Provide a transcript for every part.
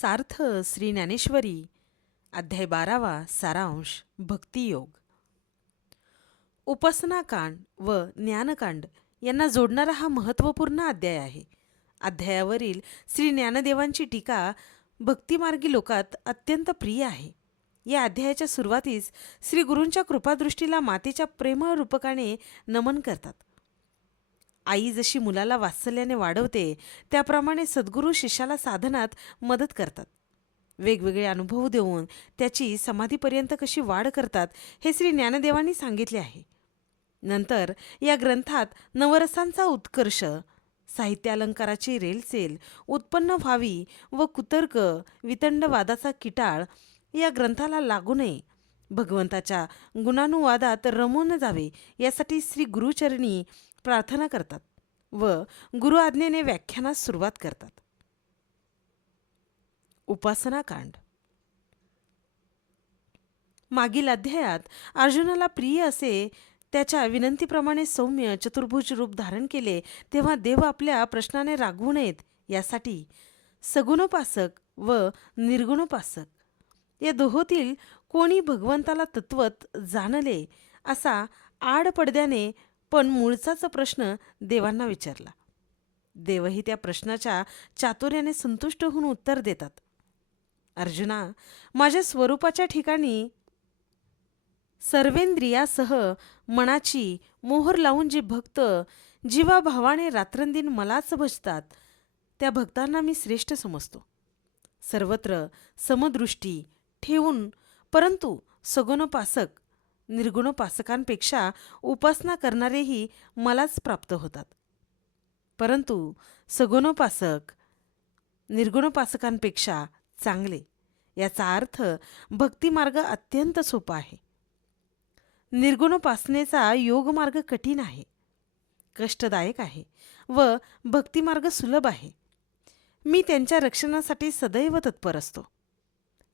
सार्थ श्री ज्ञानेश्वरी अध्याय 12वा सारांश भक्तियोग. उपासनाकांड व ज्ञानकांड यांना जोडणारा हा महत्त्वपूर्ण अध्याय आहे. अध्यायावरील श्री ज्ञानदेवांची टीका भक्तिमार्गी लोकात अत्यंत प्रिय आहे. या अध्यायाच्या सुरुवातीस श्री गुरूंच्या कृपादृष्टीला मातेच्या प्रेमळ रूपकाने नमन करतात. आई जशी मुलाला वात्सल्याने वाढवते त्याप्रमाणे सद्गुरू शिष्याला साधनात मदत करतात. वेगवेगळे अनुभव देऊन त्याची समाधीपर्यंत कशी वाढ करतात हे श्री ज्ञानदेवांनी सांगितले आहे. नंतर या ग्रंथात नवरसांचा उत्कर्ष, साहित्यालंकाराची रेलचेल उत्पन्न व्हावी व कुतर्क वितंडवादाचा किटाळ या ग्रंथाला लागू नये, भगवंताच्या गुणानुवादात रमून जावे यासाठी श्री गुरुचरणी प्रार्थना करतात व गुरु आज्ञेने व्याख्यानास सुरुवात करतात. उपासनाकांड. मागील अध्यायात अर्जुनाला प्रिय असे त्याच्या विनंतीप्रमाणे सौम्य चतुर्भुज रूप धारण केले तेव्हा देव आपल्या प्रश्नाने रागवू नयेत यासाठी सगुणोपासक व निर्गुणोपासक या दोहोतील कोणी भगवंताला तत्वत जाणले असा आडपडद्याने पण मूळचाच प्रश्न देवांना विचारला. देवही त्या प्रश्नाच्या चातुर्याने संतुष्ट होऊन उत्तर देतात. अर्जुना, माझ्या स्वरूपाच्या ठिकाणी सर्वेंद्रियासह मनाची मोहर लावून जे भक्त जीवाभावाने रात्रंदिन मलाच भजतात त्या भक्तांना मी श्रेष्ठ समजतो. सर्वत्र समदृष्टी ठेवून परंतु सगुणोपासक निर्गुणोपासकांपेक्षा उपासना करणारेही मलाच प्राप्त होतात. परंतु सगुणोपासक निर्गुणोपासकांपेक्षा चांगले याचा अर्थ भक्तिमार्ग अत्यंत सोपा आहे. निर्गुणोपासनेचा योगमार्ग कठीण आहे, कष्टदायक आहे व भक्तिमार्ग सुलभ आहे. मी त्यांच्या रक्षणासाठी सदैव तत्पर असतो.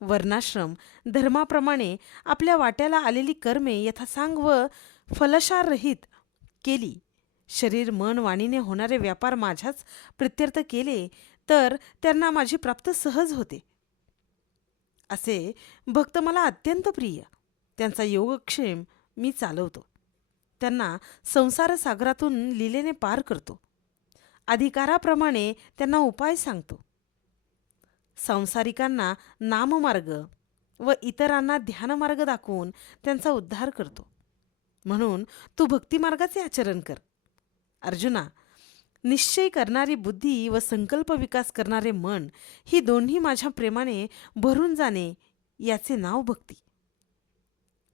वर्णाश्रम धर्माप्रमाणे आपल्या वाट्याला आलेली कर्मे यथासांग व फलशारहित केली, शरीर मन वाणीने होणारे व्यापार माझ्याच प्रित्यर्थ केले तर त्यांना माझी प्राप्त सहज होते. असे भक्त मला अत्यंत प्रिय. त्यांचा योगक्षेम मी चालवतो. त्यांना संसार सागरातून लीलेने पार करतो. अधिकाराप्रमाणे त्यांना उपाय सांगतो. सांसारिकांना नाममार्ग व इतरांना ध्यानमार्ग दाखवून त्यांचा उद्धार करतो. म्हणून तू भक्तिमार्गाचे आचरण कर. अर्जुना, निश्चय करणारी बुद्धी व संकल्प विकास करणारे मन ही दोन्ही माझ्या प्रेमाने भरून जाणे याचे नाव भक्ती.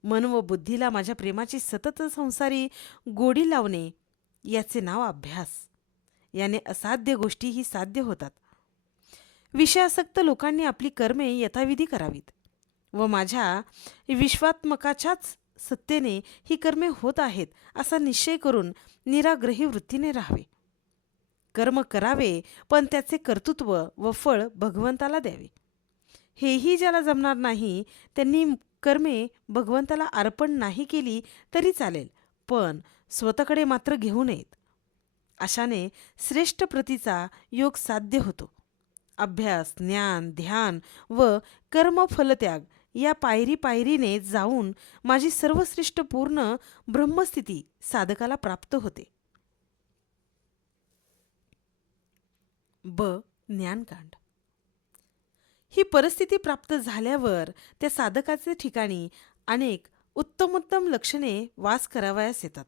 मन व बुद्धीला माझ्या प्रेमाची सतत संसारी गोडी लावणे याचे नाव अभ्यास. याने असाध्य गोष्टीही साध्य होतात. विषयासक्त लोकांनी आपली कर्मे यथाविधी करावीत व माझ्या विश्वात्मकाच्याच सत्तेने ही कर्मे होत आहेत असा निश्चय करून निराग्रही वृत्तीने राहावे. कर्म करावे पण त्याचे कर्तृत्व व फळ भगवंताला द्यावे. हेही ज्याला जमणार नाही त्यांनी कर्मे भगवंताला अर्पण नाही केली तरी चालेल, पण स्वतःकडे मात्र घेऊ नयेत. अशाने श्रेष्ठ प्रतीचा योग साध्य होतो. अभ्यास, ज्ञान, ध्यान व कर्मफलत्याग या पायरी पायरीने जाऊन माझी सर्वश्रेष्ठ पूर्ण ब्रह्मस्थिती साधकाला प्राप्त होते. ज्ञानकांड. ही परिस्थिती प्राप्त झाल्यावर त्या साधकाचे ठिकाणी अनेक उत्तमोत्तम लक्षणे वास करावयास येतात.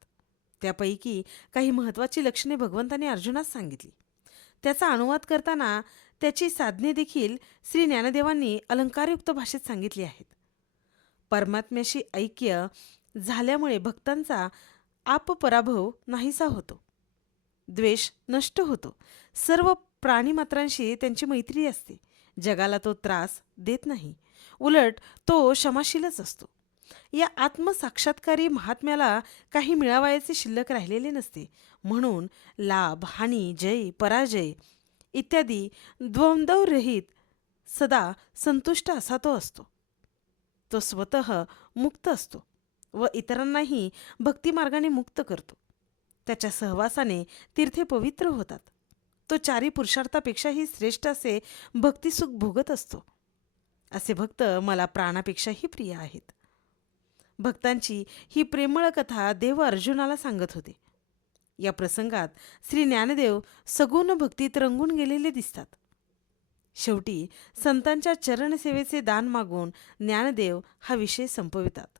त्यापैकी काही महत्त्वाची लक्षणे भगवंताने अर्जुनास सांगितली. त्याचा अनुवाद करताना त्याची साधने देखील श्री ज्ञानदेवांनी अलंकारयुक्त भाषेत सांगितली आहेत. परमात्म्याशी ऐक्य झाल्यामुळे भक्तांचा आपपराभव नाहीसा होतो. द्वेष नष्ट होतो. सर्व प्राणीमात्रांशी त्यांची मैत्री असते. जगाला तो त्रास देत नाही, उलट तो क्षमाशीलच असतो. या आत्मसाक्षात्कारी महात्म्याला काही मिळावयाचे शिल्लक राहिलेले नसते. म्हणून लाभ, हानी, जय, पराजय इत्यादी द्वंद्वरहित सदा संतुष्ट असा तो असतो. तो स्वतः मुक्त असतो व इतरांनाही भक्तिमार्गाने मुक्त करतो. त्याच्या सहवासाने तीर्थे पवित्र होतात. तो चारी पुरुषार्थापेक्षाही श्रेष्ठ असे भक्तिसुख भोगत असतो. असे भक्त मला प्राणापेक्षाही प्रिय आहेत. भक्तांची ही प्रेमळ कथा देव अर्जुनाला सांगत होते. या प्रसंगात श्री ज्ञानदेव सगुण भक्तीत रंगून गेलेले दिसतात. शेवटी संतांच्या चरणसेवेचे दान मागून ज्ञानदेव हा विषय संपवितात.